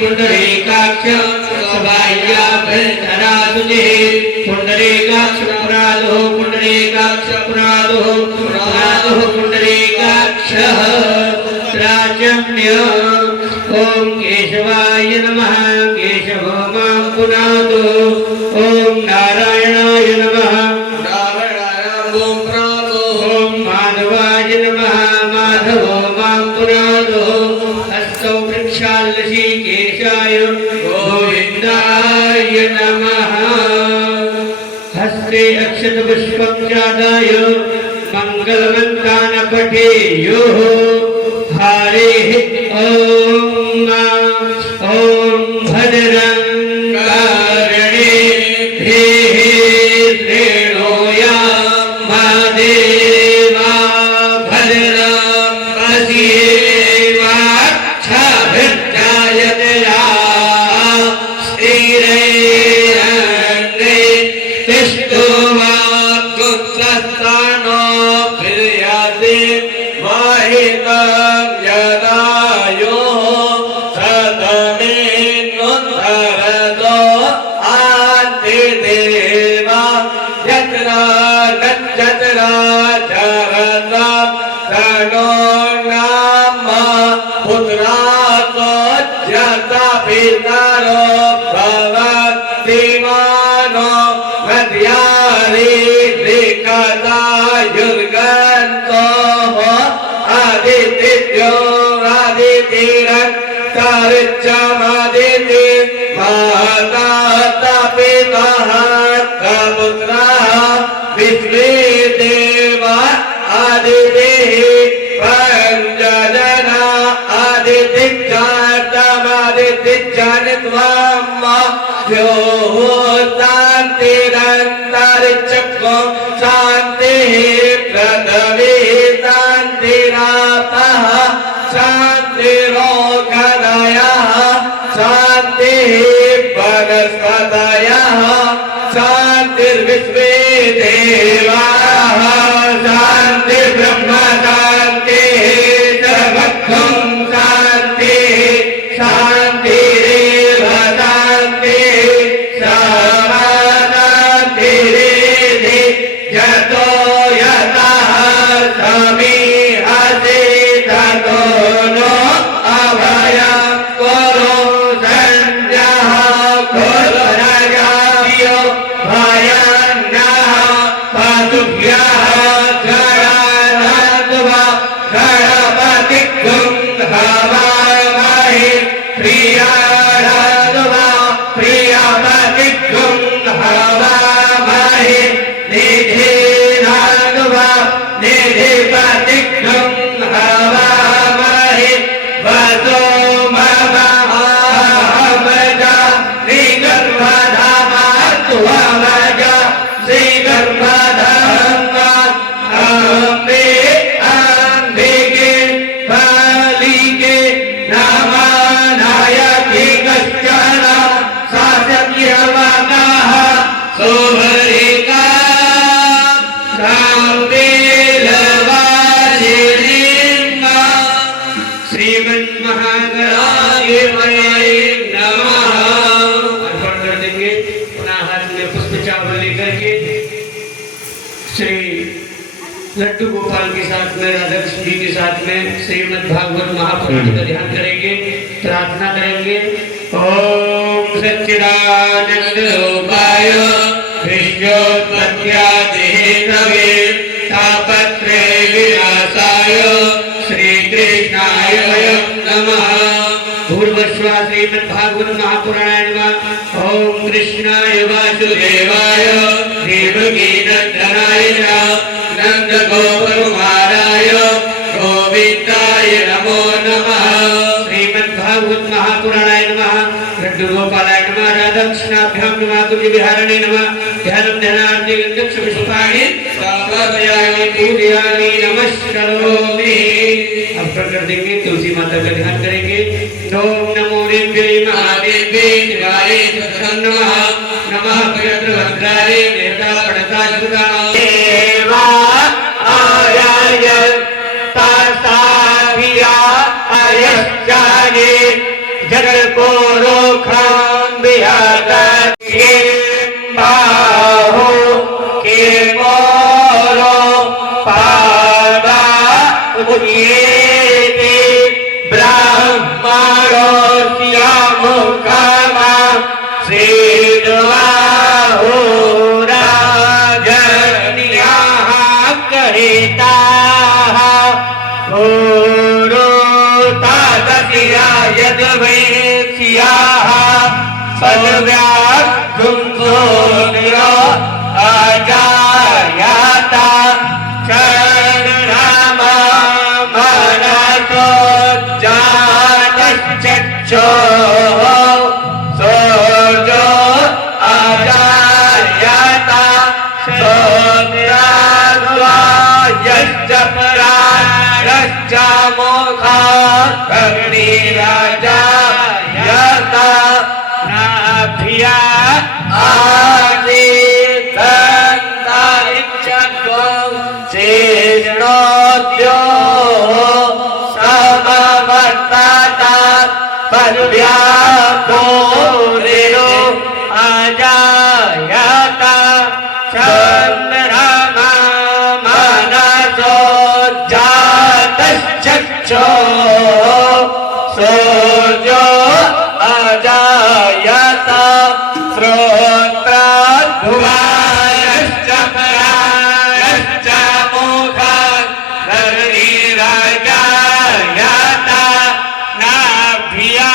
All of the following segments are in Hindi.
पुंडरीकाक्ष सबाह्याभ्यन्तरासुजिः पुंडरीकाक्षपुरादो पुंडरीकाक्षपुरादो पुरादो पुंडरीकाक्षः राजम्य ओम केशवाय नमः केशवो मां पुनातु ओम नारायणाय नमः नारायणाय ओम पुनातु ओम माधवाय नमः माधवो मां पुनातु हस्तौ वृक्षालशीकेशाय गोविन्दाय नमः हस्ते अक्षतपुष्पं चादाय मंगलमन्त्रान् पठेयुः हरिः ओम भद्रं कर्णेभिः शृणुयामदेवा भद्रं पश्येमाक्षभिर्जयतया स्थिरैरङ्गे तिष्ठुवाक्कुत्स्थानो प्रियते महितं यदायो सतमेन्नुद्धरतो आन्तिदेवा यत्रा नक्षत्रा चरता तनो नाम पुत्रातो जता पितरो भवतिमानो मध्यारि लिखता युर्गन्तो आदित्यो आदितिरन्तरिक्षमदिति माता पितः पुत्रः विश्वेदेवा आदितिः पञ्चजना आदितिश्चार्तमादितिश्चनित्वम् शान्तिरन्तरिक्षको शान्तिः पृथ्वी शान्तिरापः शान्तिरोगदयः शान्तिः वनस्पतयः शान्तिर्विश्वे देवाः शान्तिर्ब्रह्म शान्तिः सर्वत्वं शान्तिः शान्तिरेव शान्तिः सर्वा शान्तिरेधि यतो यतः समीहते ततो नो अभयं कुरु सञ्जः कुरु नगायो भयन्नः पशुभ्यः गणानाद्वा गणपतिं हवामहे प्रियाणाद्वा प्रियपतिं हवामहे निधिनाद्वा निधिपतिं हवामहे वसो मम अहमजा श्रीगर्भधामात्वमजा श्रीगर्भधामा अम्बे अम्बिके बालिके नामानायके कश्चन शासकीयवानाः शोभरिका काम्बेलवासिनीमा श्रीमन्महागणाधिपतये नमः। अर्पण कर देंगे पुनः हाथ में पुष्प चावल लेकर के श्री लड्डू गोपाल के साथ में राधा कृष्ण जी के साथ में श्रीमद् भागवत महापुराण का ध्यान करेंगे प्रार्थना करेंगे ओम सच्चिदानंद रूपाय विश्वोत्पत्त्यादिहेतवे तापत्रय विनाशाय श्री कृष्णाय वयं नमः। पूर्वश्वा श्रीमद् भागवत महापुराणाय नमः। ओम कृष्णाय वासुदेवाय देवकी नंदनाय नंद गोपकुमाराय गोविंदाय नमो नमः। श्रीमद् भागवत महापुराणाय नमः। लड्डू गोपालाय नमः। राधा कृष्णाभ्यां नमः। तुझे विहारणे नमः। ध्यानं ध्यानार्थे गंधक्ष पुष्पाणि समर्पयामि पूजयामि नमस्करोमि। अब प्रकट देंगे तुलसी माता का ध्यान करेंगे। ओम नमो देव्यै महादेव्यै शिवाय नमः। नमः भद्राय देवता पड़ता जुदा देवा आयाय तासाभिया आयश्चाये जगत को रोखाम बिहार के बाहो के मोरो पादा उदिये ब्राह्मणो मुखमा श्रीद्वाहो राजन्या कहिता गुरु तादसिया यद्वेक्ष्याः फलव्याधुंसोऽन्यो अजायता चरणमा मनसो जातश्चक्षुः सोऽजो अजायता सोऽग्राद्वा यश्च परायश्च मोक्षात् अग्निराजा यता नाभिया आदितन्तारिक्षत्वं शेषणोद्यो समवर्तता पद्भ्यापोरिरो अजायता चन्द्रमा मनसो जातश्चक्षुः सोऽजो अजायता श्रोत्राद्भुवायश्च परायश्च मुखात् शरीरजायता नाभिया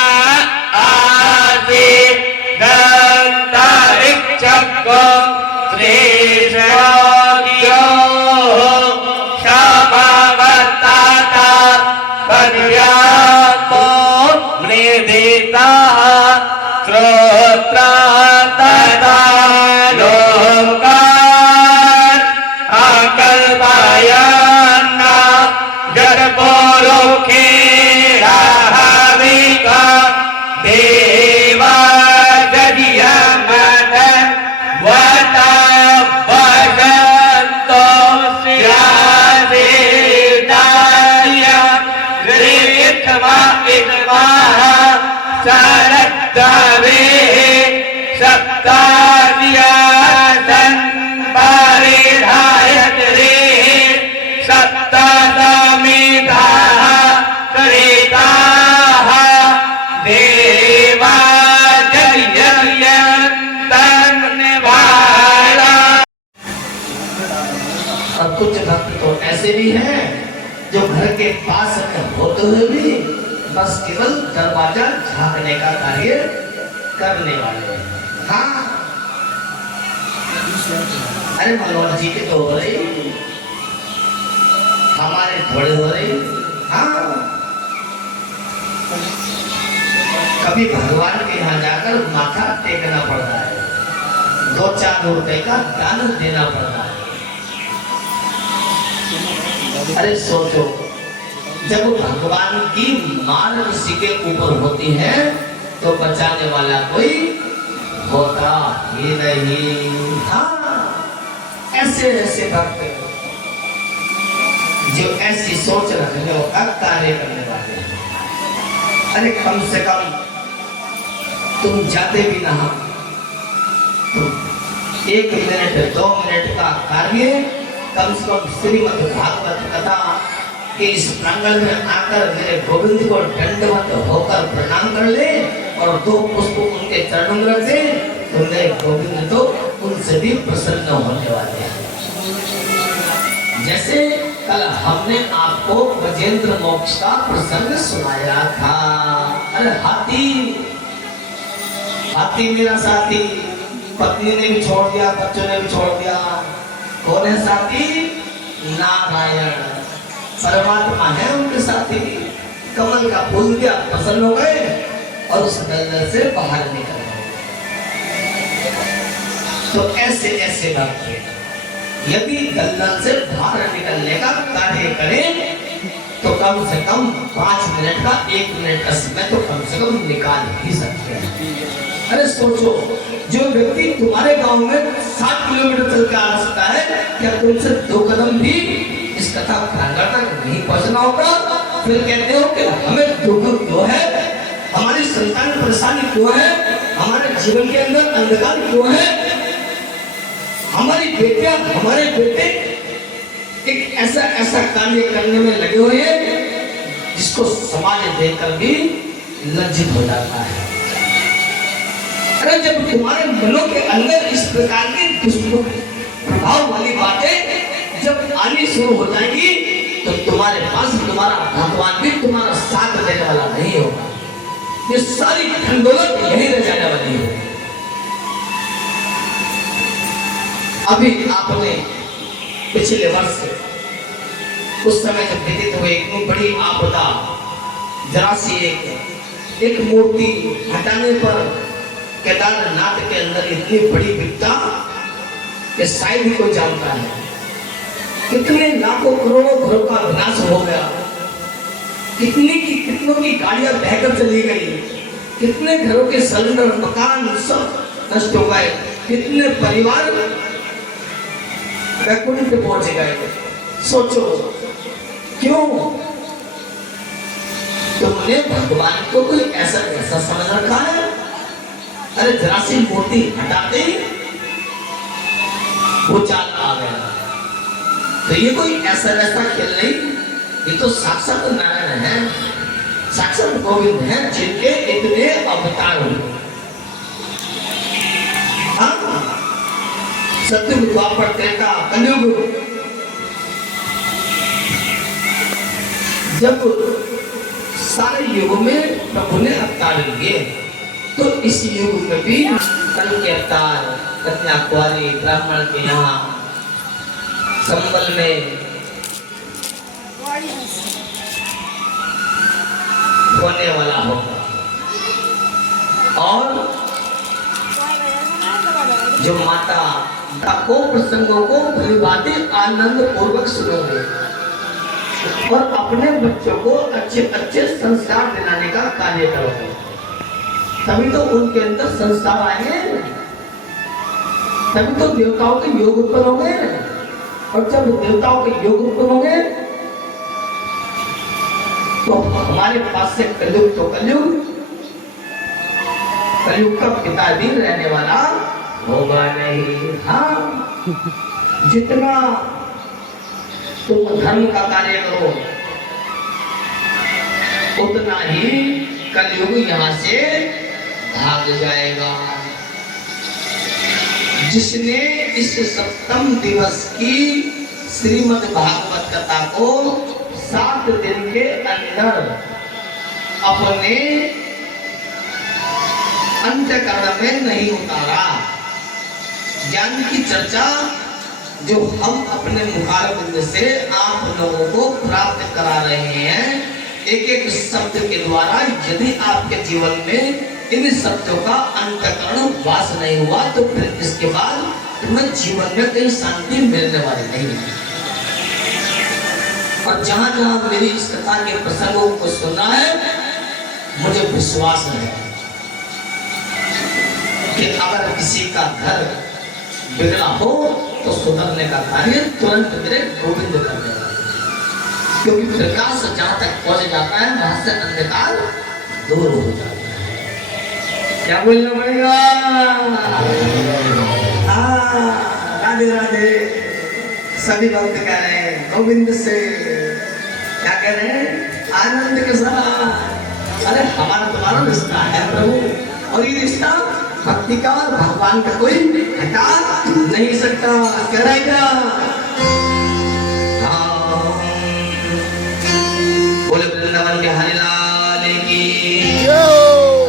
आदिदन्तरिक्षत्वं श्रीशोऽद्यो समवर्तता पद्भ्यापो मृदिताः श्रोत्रातता लोकान् आकल्पयन् जगपोरोखेराहविका देवा दधियमत वता वसन्तो स्यासेदाय गृहीत्वा इत्वाः शरद्दवे सप्ताद्यासन् परिधायत्रे सप्तदमिधाः कृताः देवा जयन्तन्निवाला। और कुछ भक्त तो ऐसे भी हैं जो घर के पास में होते हुए भी बस केवल दरवाजा झांकने का कार्य करने वाले हैं। हाँ, अरे मनोहर जी के तो हो रही, हमारे थोड़े हो रही। हाँ, कभी भगवान के यहाँ जाकर माथा टेकना पड़ता है, 2-4 रुपए का दान देना पड़ता है। अरे सोचो, जब भगवान की मान किसी के ऊपर होती है तो बचाने वाला कोई होता ही नहीं। हाँ, ऐसे ऐसे भक्त जो ऐसी सोच रखने का कार्य करने वाले हैं। अरे कम से कम तुम जाते भी ना, तुम 1 मिनट 2 मिनट का कार्य कम से कम श्रीमद् भागवत कथा के इस प्रांगण में आकर मेरे गोविंद को दंडवत होकर प्रणाम कर ले और 2 पुष्प उनके चरणों में रख दे, तो मेरे गोविंद तो उनसे भी प्रसन्न होने वाले हैं। जैसे कल हमने आपको गजेंद्र मोक्ष का प्रसंग सुनाया था। अरे हाथी मेरा साथी, पत्नी ने भी छोड़ दिया, बच्चों ने भी छोड़ दिया। कौन है साथी? नारायण परमात्मा है उनके साथी। कमल का फूल दिया, प्रसन्न हो गए और उस दलदल से बाहर निकल गए। तो ऐसे ऐसे भक्त यदि दलदल से बाहर निकलने का कार्य करें तो कम से कम 5 मिनट का 1 मिनट का समय तो कम से कम निकाल ही सकते हैं। अरे सोचो, जो व्यक्ति तुम्हारे गांव में 7 किलोमीटर चल के आ सकता है, क्या तुमसे 2 कदम भी इस कथा प्रांगण तक नहीं पहुंचना होगा? फिर कहते हो कि हमें दुख क्यों है, हमारी क्यों है, हमारे जीवन के अंदर अंधकार क्यों है। हमारी बेटियां हमारे बेटे एक ऐसा ऐसा कार्य करने में लगे हुए हैं जिसको समाज देखकर भी लज्जित हो जाता है। अरे जब तुम्हारे मनों के अंदर इस प्रकार की दुष्प्रभाव वाली बातें जब आनी शुरू हो जाएगी तो तुम्हारे पास तुम्हारा भगवान भी तुम्हारा साथ देने वाला नहीं होगा। ये सारी धन दौलत यही रह जाने वाली है। अभी आपने पिछले वर्ष उस समय जब व्यतीत हुए इतनी बड़ी आपदा, जरा सी एक मूर्ति हटाने पर केदारनाथ के अंदर इतनी बड़ी विपदा कि शायद ही कोई जानता है। कितने लाखों करोड़ों घरों का विनाश हो गया, कितनों की गाड़ियां बहकर चली गई, कितने घरों के सिलेंडर मकान सब नष्ट हो गए, कितने परिवार वैकुंठ पे पहुंच गए। सोचो क्यों तुमने भगवान को कोई ऐसा समझ रखा है। अरे जरा सी मूर्ति हटाते वो चाल आ गया। तो ये कोई ऐसा वैसा खेल नहीं, ये तो साक्षात नारायण है, साक्षात गोविंद है जिनके इतने अवतार हुए। सत्युग द्वापर त्रेता कलयुग, जब सारे युगों में प्रभु ने अवतार लिए तो इस युग में भी कल के अवतार कन्या कुंवारी ब्राह्मण के यहाँ संबल में होने वाला होगा। और जो माता को प्रसंगों को भलीभांति आनंद पूर्वक सुनोगे और अपने बच्चों को अच्छे अच्छे संस्कार दिलाने का कार्य करोगे, तभी तो उनके अंदर संस्कार आएंगे, तभी तो देवताओं के योग उत्पन्न होंगे। और जब देवताओं के योग उत्पन्न होंगे तो हमारे पास से कलयुग तो कलयुग का पिता भी रहने वाला होगा नहीं। हाँ, जितना तुम धर्म का कार्य करो उतना ही कलयुग यहाँ से भाग जाएगा। जिसने इस सप्तम दिवस की श्रीमद् भागवत कथा को 7 दिन के अंदर अपने अंतःकरण में नहीं उतारा, ज्ञान की चर्चा जो हम अपने मुखारबिंद से आप लोगों को प्राप्त करा रहे हैं, एक एक शब्द के द्वारा यदि आपके जीवन में इन शब्दों का अंतःकरण वास नहीं हुआ तो फिर इसके बाद तुम्हें जीवन में कहीं शांति मिलने वाली नहीं है। और जहां जहां मेरी इस कथा के प्रसंगों को सुनना है, मुझे विश्वास है कि अगर किसी का घर बिगड़ा हो तो सुधरने का कार्य तुरंत मेरे गोविंद कर देगा, क्योंकि प्रकाश जहां तक पहुंच जाता है वहां से अंधकार दूर हो जाता है। क्या बोलना पड़ेगा? राधे राधे। सभी भक्त कह रहे हैं गोविंद से, क्या कह रहे हैं? आनंद के साथ। अरे हमारा तुम्हारा रिश्ता है प्रभु, और ये रिश्ता भक्ति का और भगवान का कोई हटा नहीं सकता। कह रहा है क्या? बोले वृंदावन के हरिलाल की,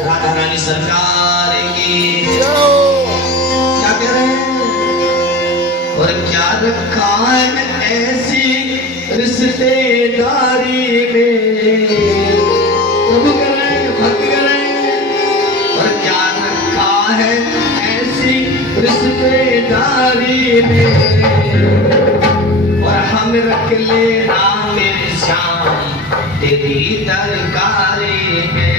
राधा रानी सरकार की। क्या कह रहे हैं? और क्या रखा है ऐसी रिश्तेदारी में, प्रभु कह रहे हैं, भक्त कह रहे हैं, और क्या रखा है ऐसी रिश्तेदारी में, और हम रख लेना मेरी शाम तेरी दरकारी में।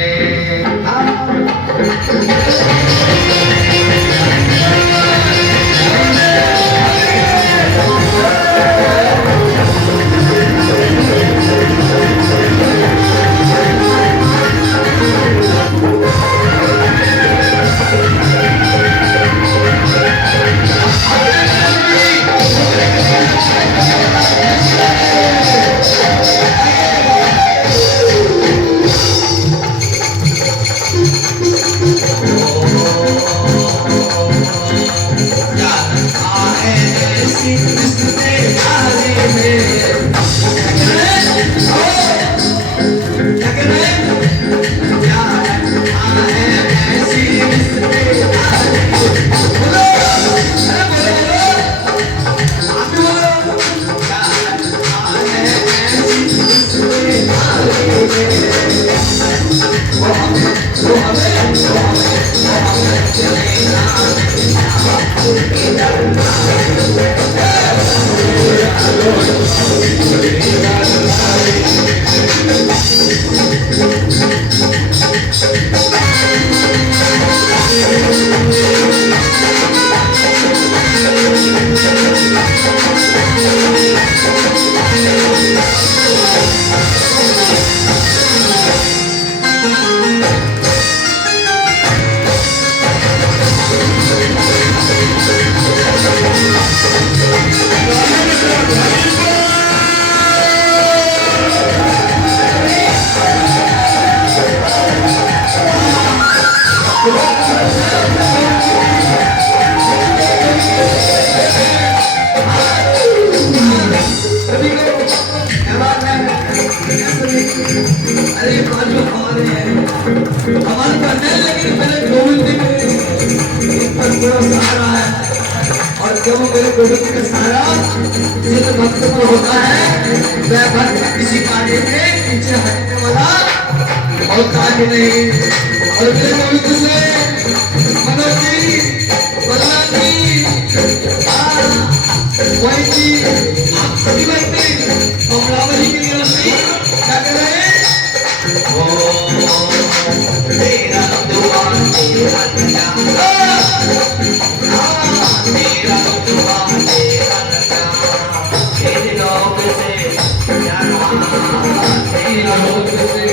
सभी को क्या बात है? अरे बाजू हमारे हैं, हमारे तो नहीं, लेकिन पहले गोविंद जी पर पूरा सहारा है, और जब मेरे गोविंद का सहारा जिस भक्त को होता है, वह भक्त किसी कार्य में पीछे हटने वाला होता ही नहीं। और मेरे गोविंद से मनोज जी, बलराम जी, वही जी, आप सभी भक्ति कमलावली की निवासी क्या कर रहे हैं? ओ तेरा दुआ तेरा नया, तेरा दुआ तेरा नया, तेरे लोग से जाना, तेरा लोग से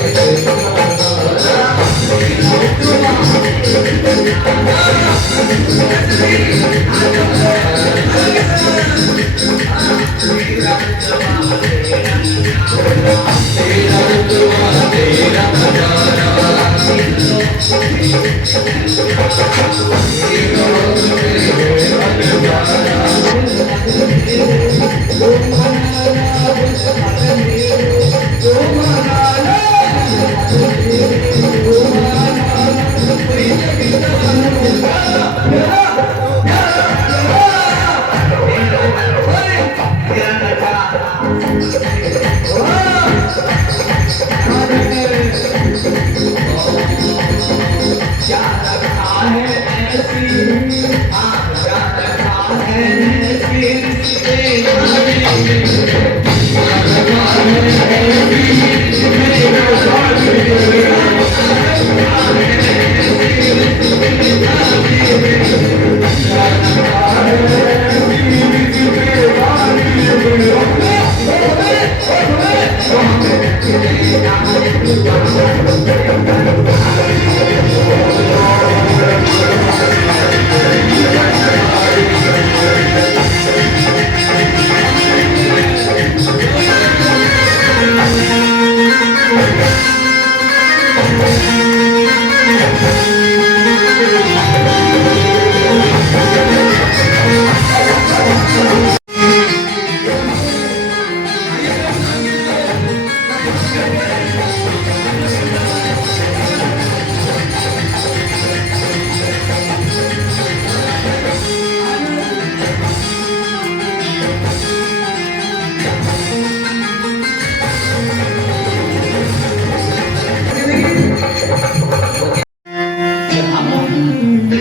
क्या रखा है ऐसी, क्या रखा है ऐसी रिश्ते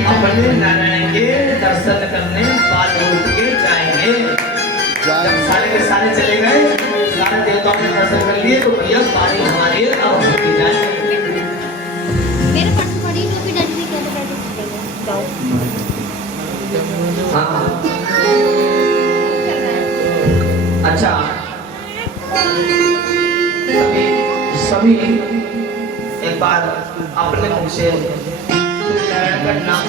अपने नारायण के दर्शन करने बाल उठ के जाएंगे। जब सारे के सारे चले गए, सारे देवताओं ने दर्शन कर लिए, तो भैया बारी हमारी अब हम की जाएंगे। मेरे पास बड़ी टोपी डाली थी, कैसे हाँ अच्छा, सभी एक बार अपने मुख से नारायण का नाम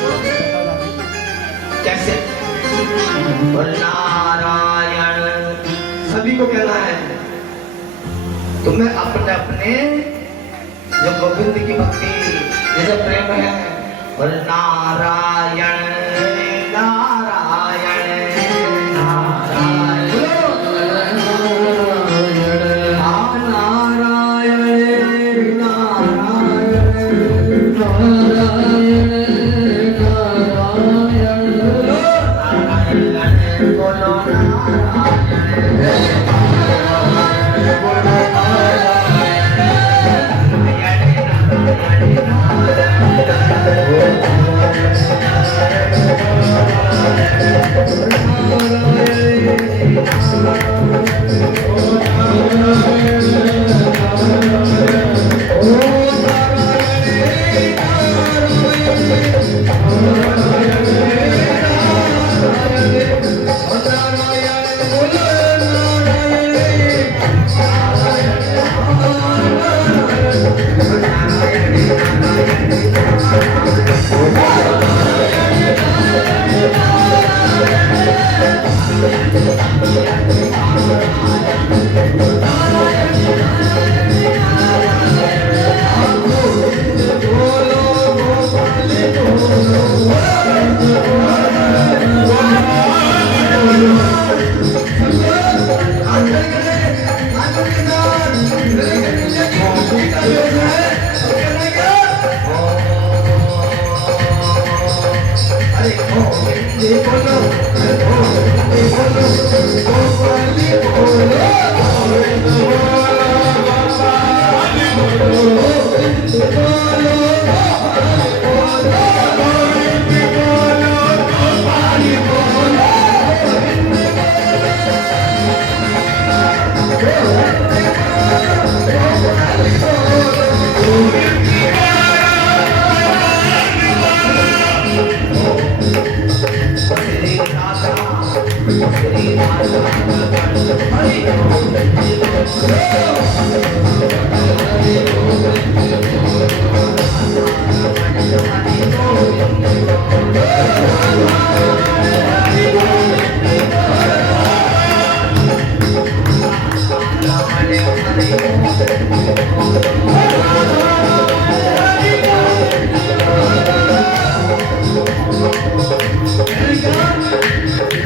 कैसे? और नारायण सभी को कहना है। तुम्हें अपने अपने जो गोविंद की भक्ति जैसे प्रेम है, और नारायण नारायण नारायण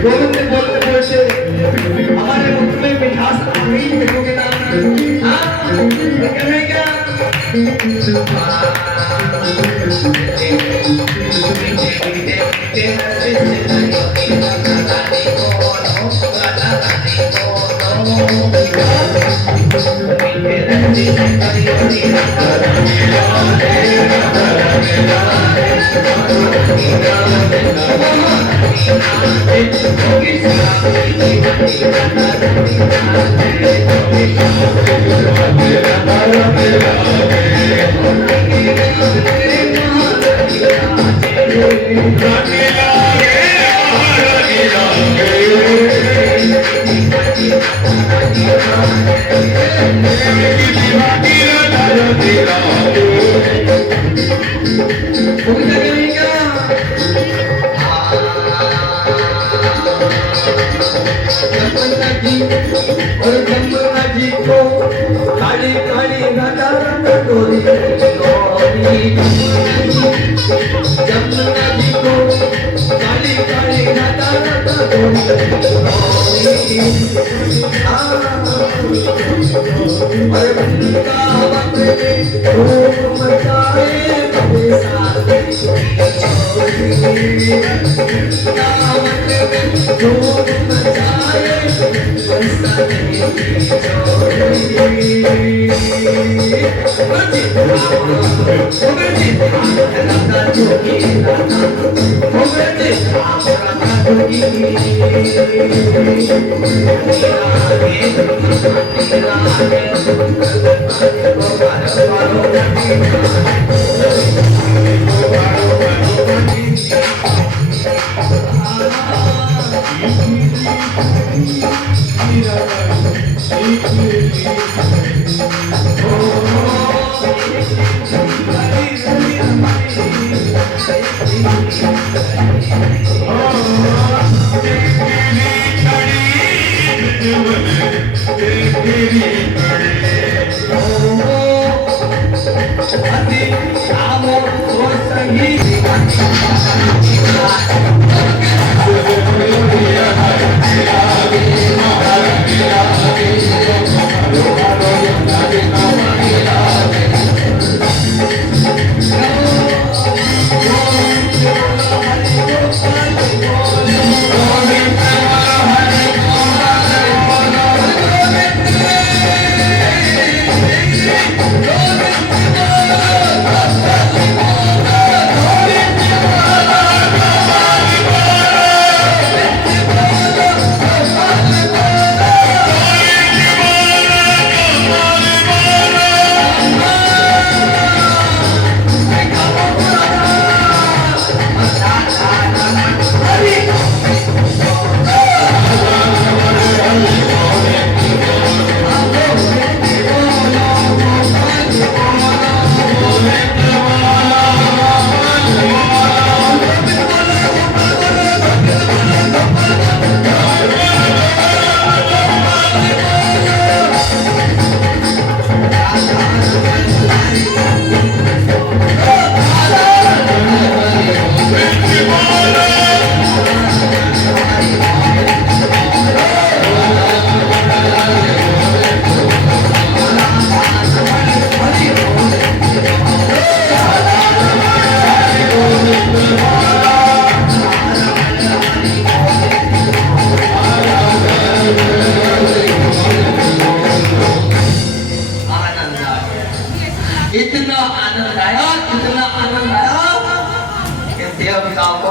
बोलते बोलते बोलते हमारे मुख में मिठास आ गई देखोगे ना हाँ क्या और जमुना जी को काली काली राधा राधा डोरी जमुना जी को काली काली राधा राधा डोरी और वृंदावन में धूम मचाए मेरे साथी वृंदावन में धूम मचाए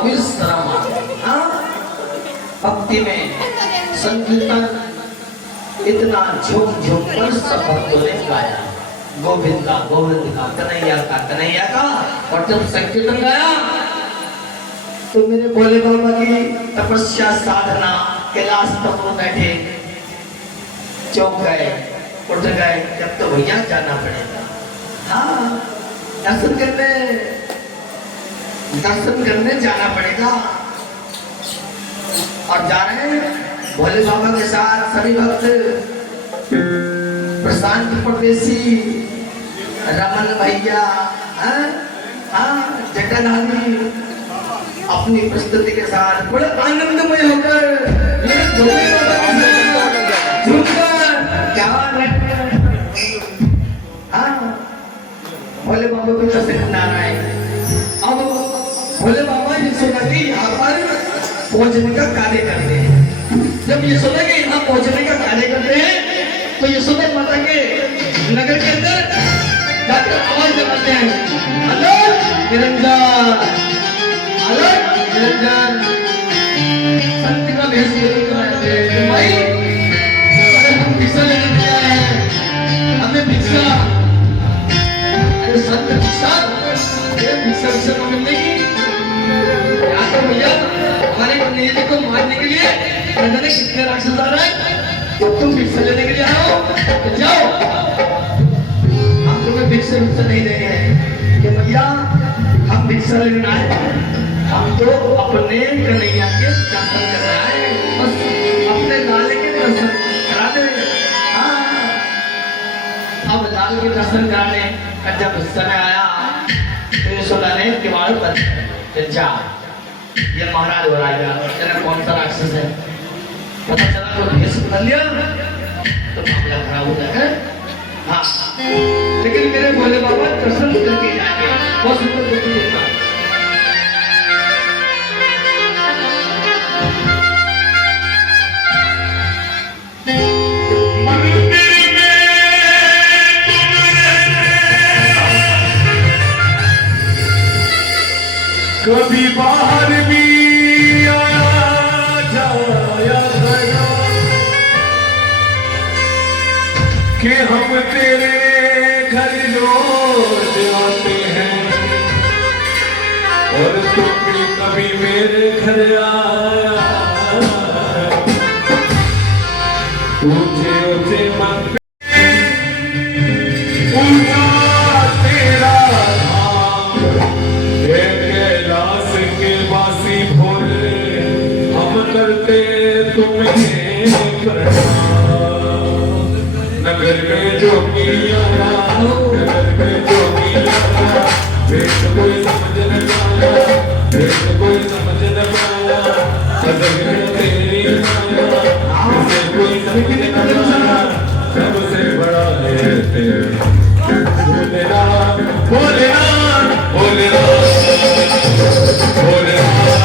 भी शर्म आ गई। हाँ, भक्ति में संकीर्तन इतना झूम झूम कर सब भक्तों ने गाया, गोविंद का कन्हैया का। और जब संकीर्तन गाया तो मेरे भोले बाबा की तपस्या साधना कैलाश तक वो बैठे, चौंक गए, उठ गए, जब तो भैया जाना पड़ेगा। हाँ, दर्शन करने जाना पड़ेगा। और जा रहे हैं भोले बाबा के साथ सभी भक्त, प्रशांत परदेसी, रमन भैया, जटाधारी अपनी प्रस्तुति के साथ बड़े आनंदमय होकर भोले बाबा के साथ झूमकर क्या भोले बाबा को दर्शन करना रहे। अब भोले बाबा ये सुना कि यहाँ पर पहुंचने का कार्य करते हैं। जब ये सुना कि यहाँ पहुंचने का कार्य करते हैं तो ये सुना माता के नगर के अंदर जाकर आवाज लगाते हैं, हेलो निरंजन, हेलो निरंजन। संत का भेष लेकर भाई हम भिक्षा लेने के आए हैं, हमें भिक्षा। अरे संत भिक्षा तो मिलेगी यहाँ तो भैया हमारे कन्हैया को मारने के लिए कितने राक्षस आ रहे हैं। तो तुम भिक्षा लेने के लिए आओ तो जाओ, हम तुम्हें भिक्षा नहीं देंगे कि भैया हम भिक्षा लेने आए, हम तो अपने कन्हैया के दर्शन करने आए, बस अपने लाल के दर्शन करा दे। हाँ, अब लाल के दर्शन कराने का जब समय आया तो यशोदा ने किवाड़ पर जा, ये महाराज हो राजा तेरा कौन सा राक्षस है, पता चला तो भेष बदल लिया तो मामला खराब हो जाएगा। हाँ, लेकिन मेरे भोले बाबा दर्शन करके जाएंगे, बहुत सुंदर दर्शन होता है। कभी बाहर भी आया जाया गया कि हम तेरे घर रोज आते हैं, और तुम भी कभी मेरे घर आया। ऊंचे ऊंचे मन पे ऊंचा तेरा धाम, कैलाश के वासी भोले हम करते तुम्हें प्रणाम। नगर में जोगिया, नगर में जोगिया, भेद कोई समझ न पाया, भेद कोई समझ न पाया, अदब है तेरी माया, इसे कोई समझ न पाया, सबसे बड़ा है तेरा भोलेनाथ, भोलेनाथ, भोलेनाथ, भोलेनाथ,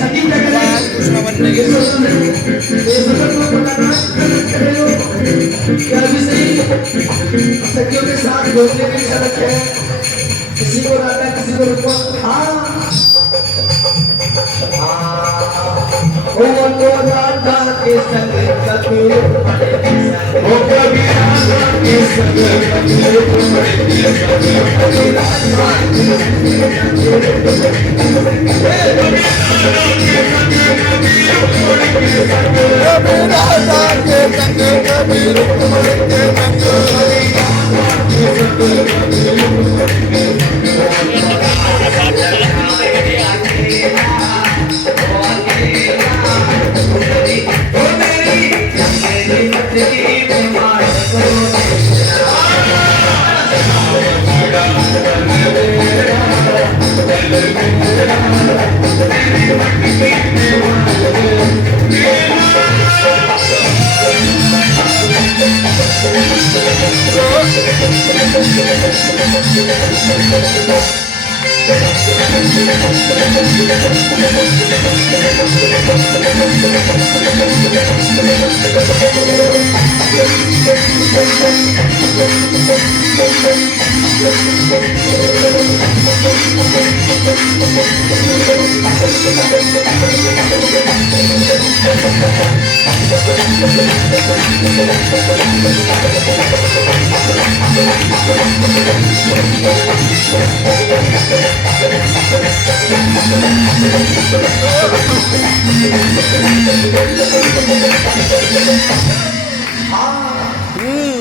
सभी जगह ये सफर को बताना क्या भी सही सखियों के साथ घूमने में अच्छा लगता है किसी को राधा किसी को रुपा हाँ वो तो राधा के संग कबीर पड़े वो कभी राधा के संग कबीर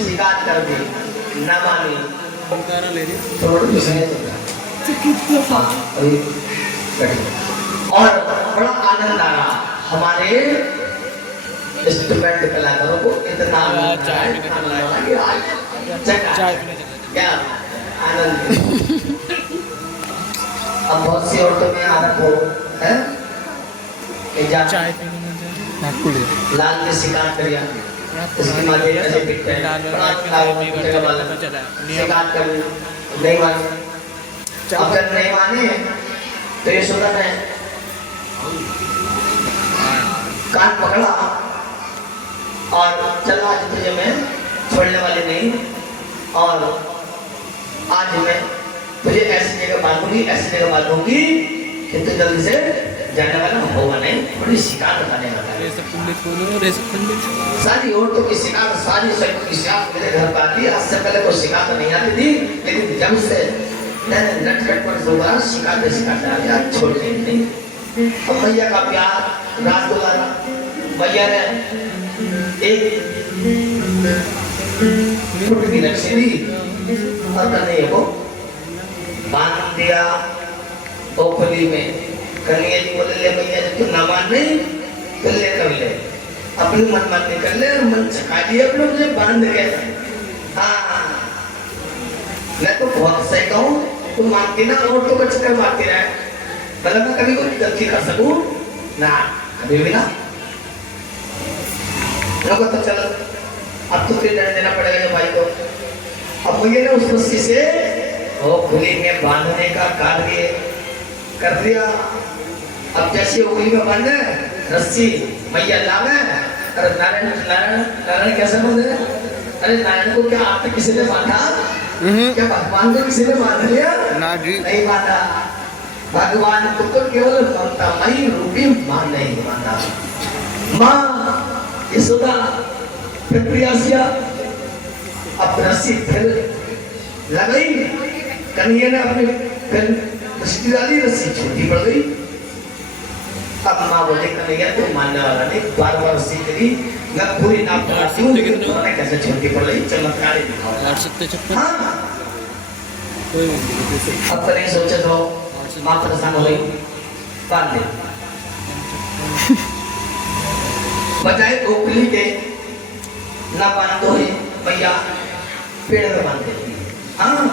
शिकार कर दी न मानी थोड़ा और बड़ा आनंद आ रहा हमारे इंस्ट्रूमेंट कलाकारों को इतना क्या आनंद अब बहुत सी औरतों में आदत हो है लाल ने शिकार कर लिया उसके माथे ऐसे पिटते हैं शिकार कर नहीं माने अब जब नहीं माने तो ये सुना है कान पकड़ा और चल आज तुझे मैं छोड़ने वाली नहीं और आज मैं तुझे ऐसी जगह बांधूंगी कि तू जल्दी से जाने वाला होगा नहीं बड़ी शिकार बताने वाला है सारी औरतों की शिकार सारी सैकों की शिकार मेरे घर पर आती आज से पहले कोई शिकार तो नहीं आती थी लेकिन जब से नटखट पर दोबारा शिकार डाल छोड़ नहीं अब मैया का प्यार रात दुलारा मैया ने एक फुटकी रखी दी और कन्हैया को बांध दिया ओखली में कन्हैया जी बोले ले मैया जी तू ना मान नहीं तो ले कर ले अपनी मन मानने कर ले और मन चखा दिया अपने मुझे बांध के हाँ मैं तो बहुत सही कहूँ तुम मानती ना और तो चक्कर मारती रहे मतलब मैं कभी कोई गलती कर सकूं ना कभी भी ना लोगों तो चलो अब तो फिर डर देना पड़ेगा जो भाई को अब मुझे ना उस रस्सी से वो खुली में बांधने का कार्य कर दिया अब जैसे उंगली में बांधे रस्सी मैया लावे अरे नारायण कैसे बांधे अरे नारायण को क्या आप तक किसी ने बांधा क्या भगवान को किसी ने बांध लिया नहीं बांधा भगवान को तो केवल ममतामयी रूपी मां नहीं बांधा मां यशोदा प्रक्रिया अब रस्सी फिर लगाई कन्हैया ने अपने फिर रस्सी डाली रस्सी छोटी पड़ गई अब माँ बोले कन्हैया तो मानने वाला नहीं बार बार रस्सी करी मैं पूरी नाप बनाती हूँ लेकिन तुम्हारे कैसे छोटी पड़ गई चमत्कार ही दिखाओ हाँ अब करें सोचे तो माँ परेशान हो गई बांध दे बजाय ओखली के ना बांधो है भैया पेड़ में बांधते हाँ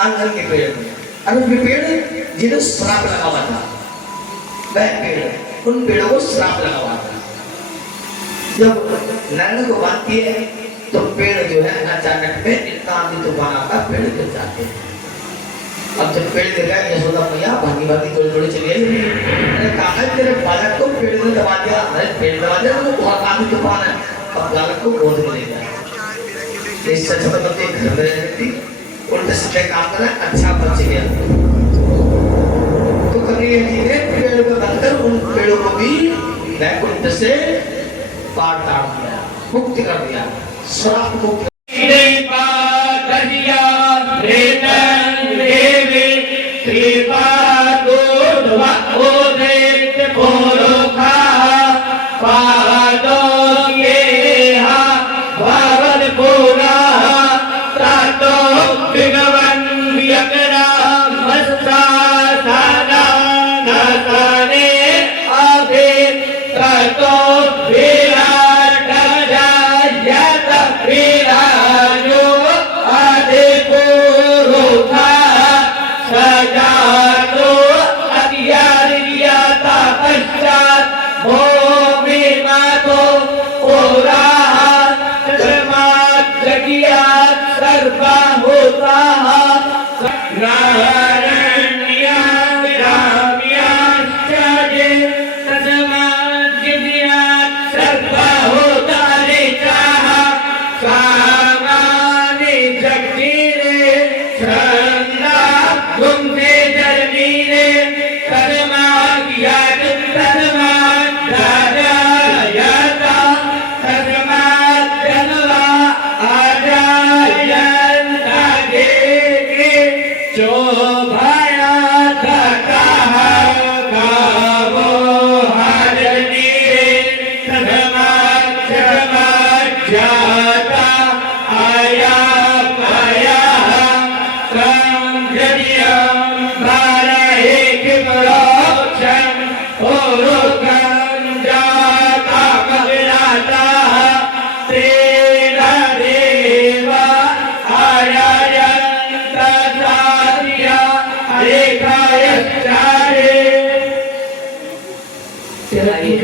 आंगन के पेड़ में। अरे वे पेड़ जिन्हें श्राप लगा हुआ था, वह पेड़ उन पेड़ों को श्राप लगा हुआ था। जब नैन को बांधती है तो पेड़ जो है अचानक में इतना आंधी तूफान आता पेड़ गिर जाते हैं। अब जब पेड़ गिर गया यशोदा मैया भागी भागी थोड़ी थोड़ी चली गई। अरे कहा तेरे बालक को पेड़ ने दबा दिया। अरे पेड़ दबा दिया तो बहुत आंधी तूफान है। अब बालक को गोद में ले गया। इस सचपति घर में रहती उल्टे सीधे काम करा अच्छा बच गया। तो कभी जी ने पेड़ को बांधकर उन पेड़ों को भी वैकुंठ से पार ताड़ दिया, मुक्त कर दिया, श्राप मुक्त।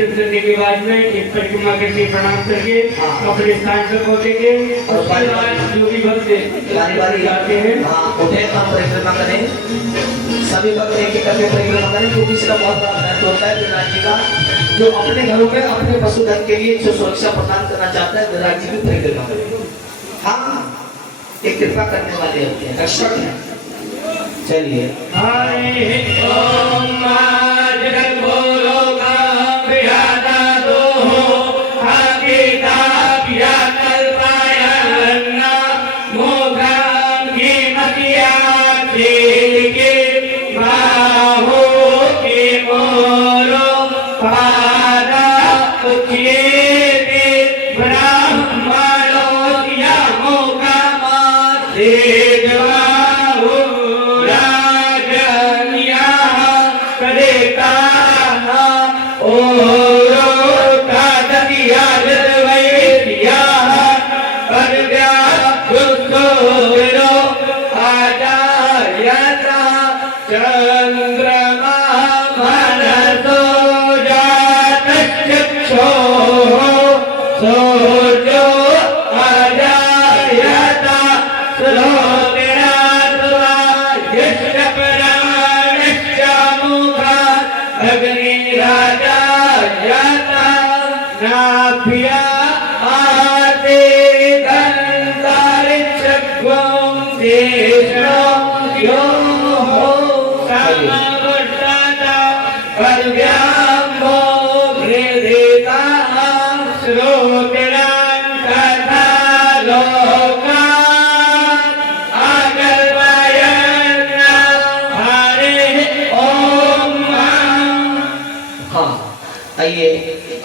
करने के बाद में एक परिक्रमा करके प्रणाम करके अपने स्थान पर पहुंचेंगे। और जो भी भक्त बारी जाते हैं उठे हम परिक्रमा करें। सभी भक्त एक एक करके परिक्रमा करें क्योंकि इसका बहुत बड़ा महत्व होता है। विराट जी का जो अपने घरों में अपने पशुधन के लिए जो सुरक्षा प्रदान करना चाहता है विराट जी भी परिक्रमा करें। हाँ ये कृपा करने वाले होते हैं, रक्षक हैं। चलिए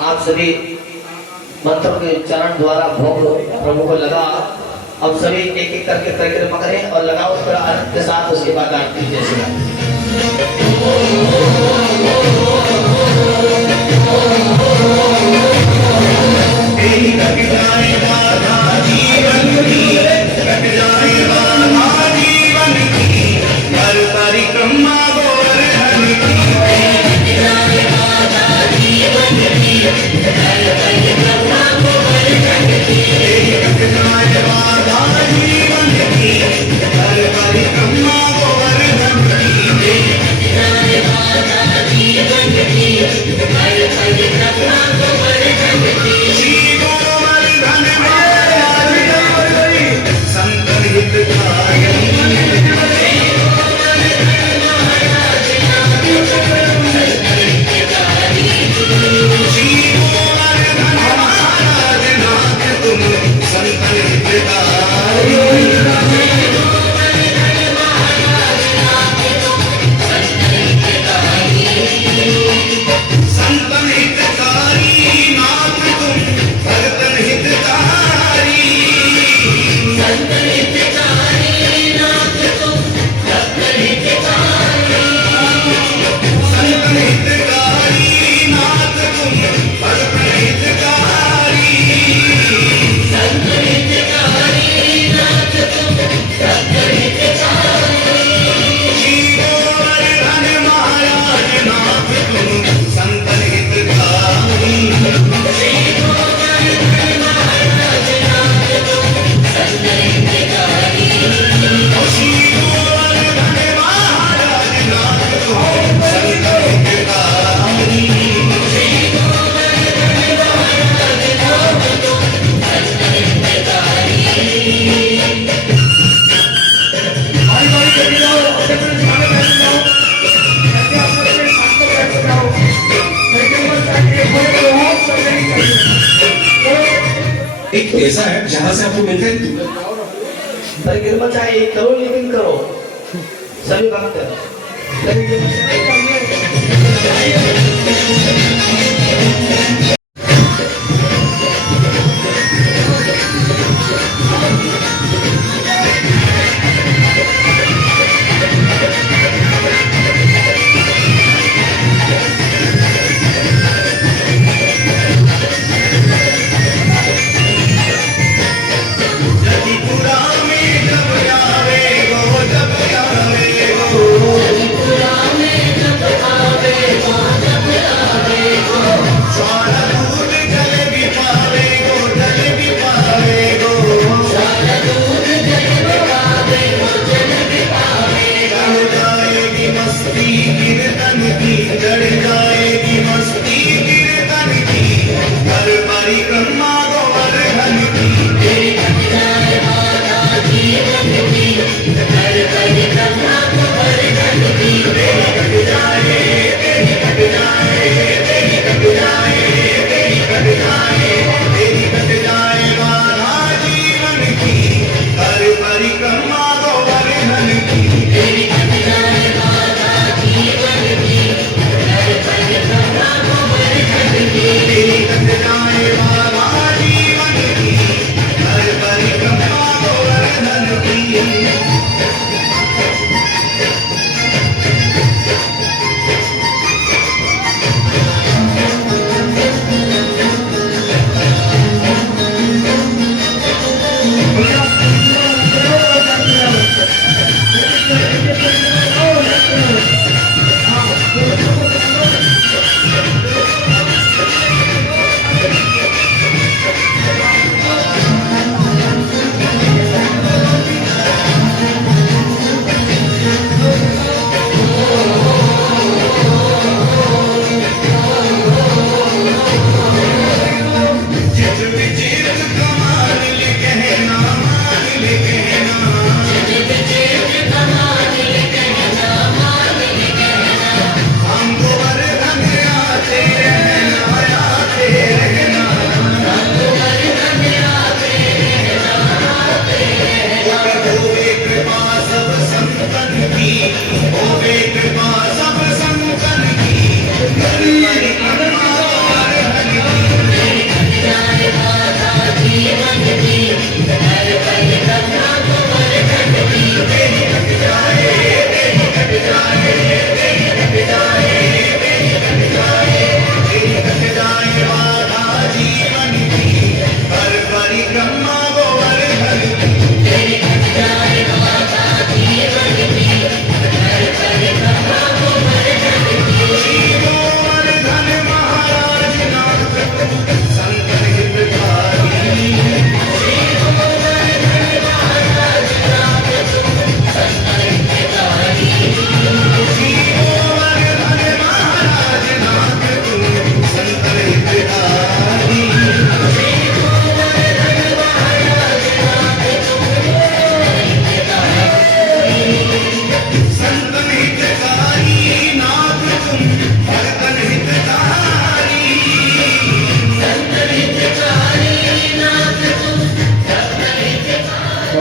आप सभी मंत्रों के उच्चारण द्वारा भोग प्रभु को लगा। अब सभी एक एक करके परिक्रमा करें और लगाओ थोड़ा आनंद के साथ। उसके बाद आरती जैसे एक ऐसा है जहां से आपको मिलता है तुरंत परिक्रमा चाहे 1 करो लेकिन करो सभी भक्त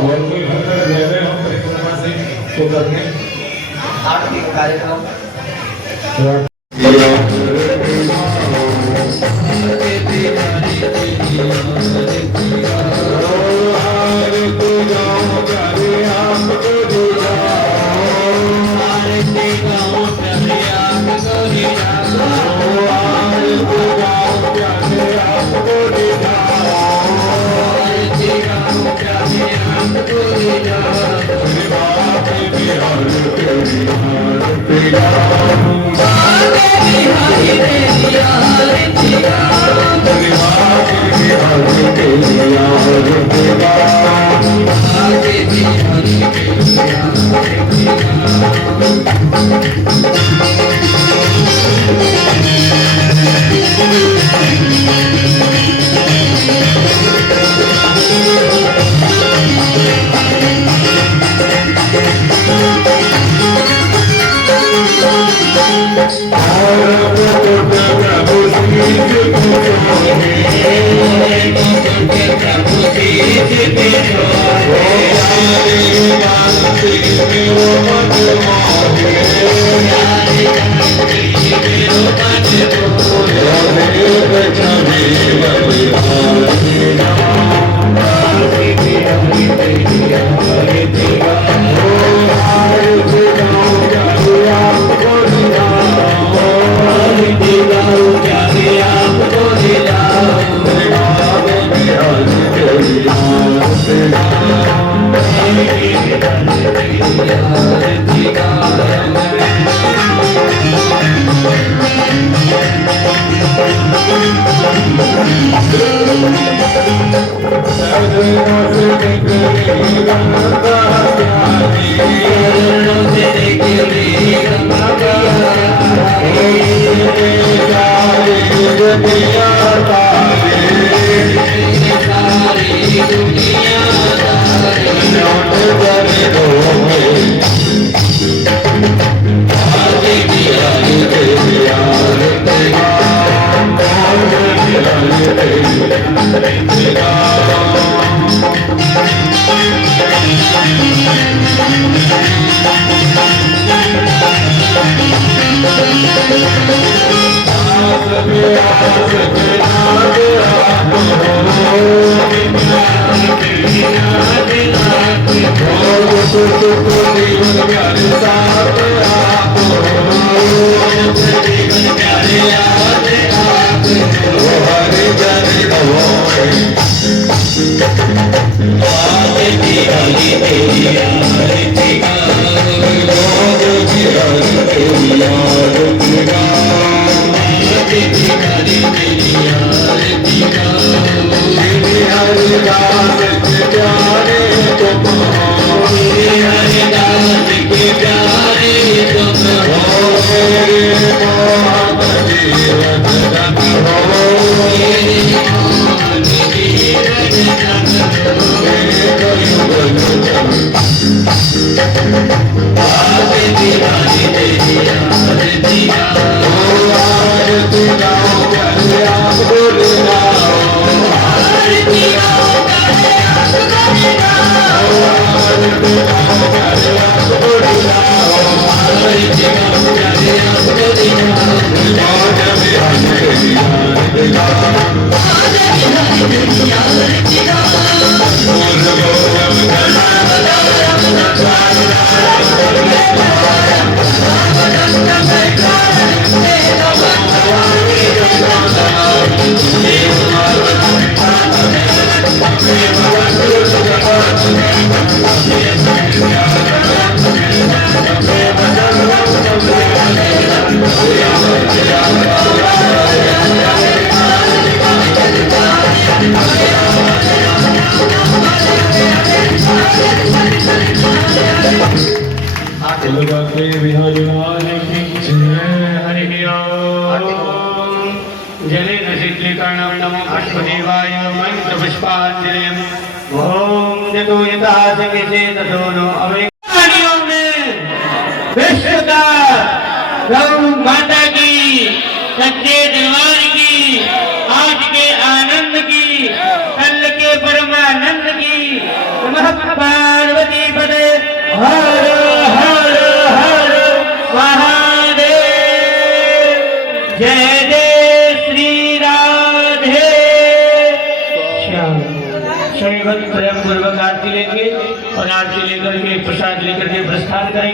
और कोई भक्त रह रहे हम परिक्रमा से तो करने आरती का कार्यक्रम तो जले नमो पुष्पदेवाय मंत्रपुष्पांजलिम् ओम जतो यथा सकेते ततो नो अवेक्षणियों में विश्वदा गौ माता की सच्चे दरबार की आज के आनंद की कल के परमानंद की नमः पार्वती पदे हर हर हर महादेव जय जय श्री राधे श्याम। स्वयं पूर्वक आरती लेंगे और आरती लेकर के प्रसाद लेकर के प्रस्थान करेंगे।